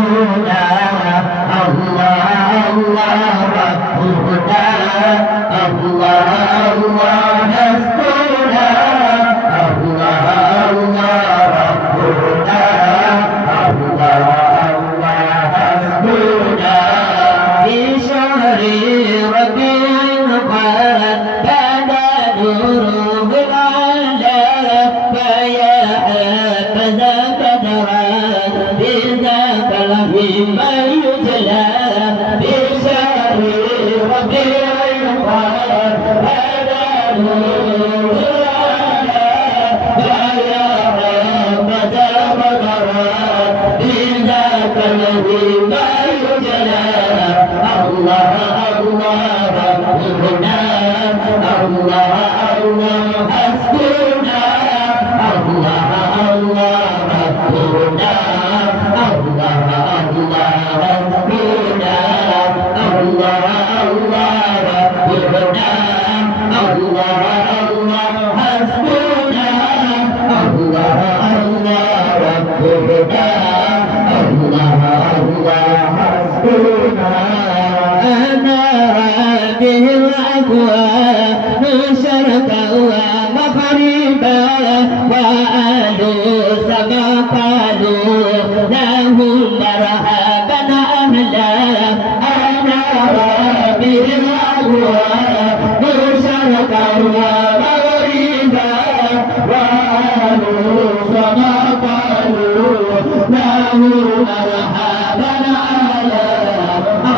حسبنا الله الله ربنا الله الله حسبنا الله الله ربنا الله الله حسبنا في شهر ربيع قد بدا نوره العلا فيا حبذا بدرا بذاك الهيم يجلى في شهر ربيع قد بدا نوره العلا فيا حبذا بدرا بذاك الهيم يجلى الله الله ربنا الله الله حسبنا الله الله ربنا الله الله حسبنا الله الله ربنا الله الله حسبنا الله الله ربنا الله الله حسبنا أنا به الأبواب شرقا ومغربا وأهل سما قالوا له مرحبا أهلا أنا به الأبواب شرقا ومغربا وأهل سما قالوا له مرحبا أهلا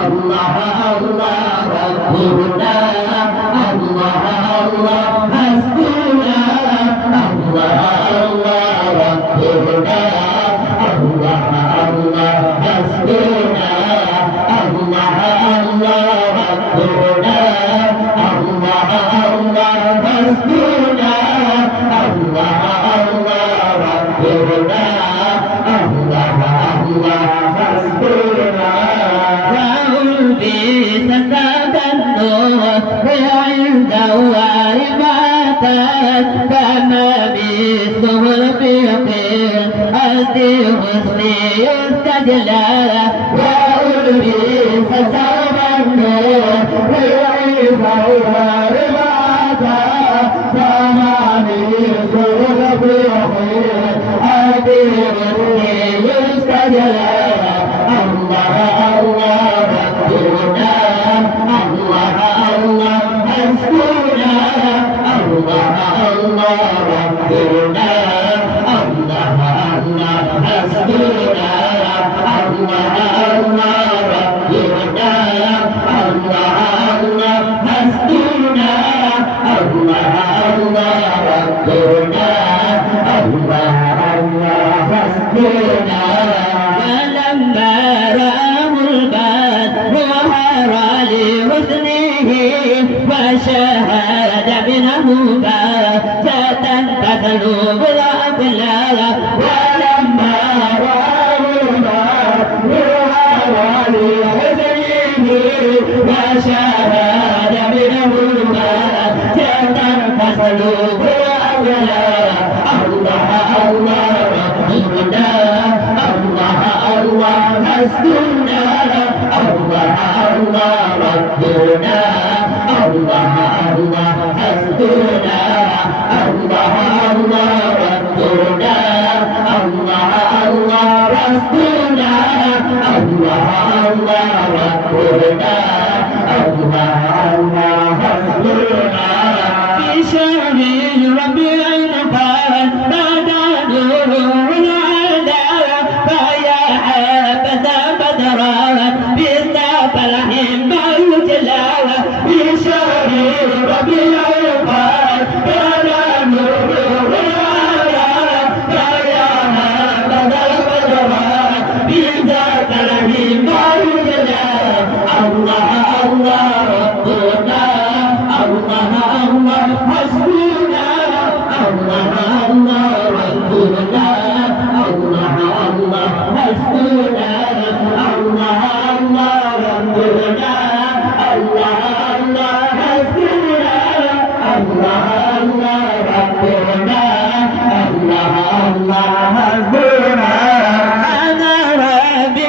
الله الله ربنا الله الله حسبنا الله الله ربنا الله الله حسبنا الله الله ربنا الله الله حسبنا الله الله ربنا الله الله حسبنا وألبي ستبنوا عند وارماتت كما مثله الفقير أدي حسني يستجلى وألبي ستبنوا عند وارماتت كما مثله الفقير أدي حسني يستجلى الله الله ربنا الله الله حسبنا الله الله ربنا الله الله حسبنا الله الله ربنا الله الله حسبنا الله الله ربنا الله الله حسبنا فلما رأوا البدر ظهر لحسنه وشهد منه بهجة تذلب الأبلال ولما رأوا البدر ظهر لحسنه وشهد منه بهجة تذلب الأبلال الله الله ربنا الله الله حسبنا الله الله ربنا الله الله حسبنا الله الله ربنا الله الله حسبنا الله الله ربنا الله الله حسبنا في شهر ربيع قال بدا نور العدا فيا حبذا بدرا بذاك الحلم يجلى في شهر ربيع قال بدا نور العدا فيا حبذا بدرا بذاك الحلم يجلى الله الله ربنا الله الله حسبنا الله الله ربنا الله الله حسبنا الله الله ربنا الله الله حسبنا الله الله ربنا الله الله حسبنا أنا ربي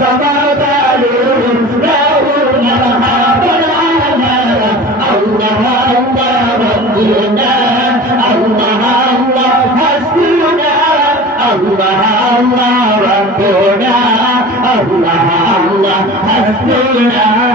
صفات عليهم له مرحبا على الله الله ربنا الله الله حسبنا الله الله ربنا الله الله حسبنا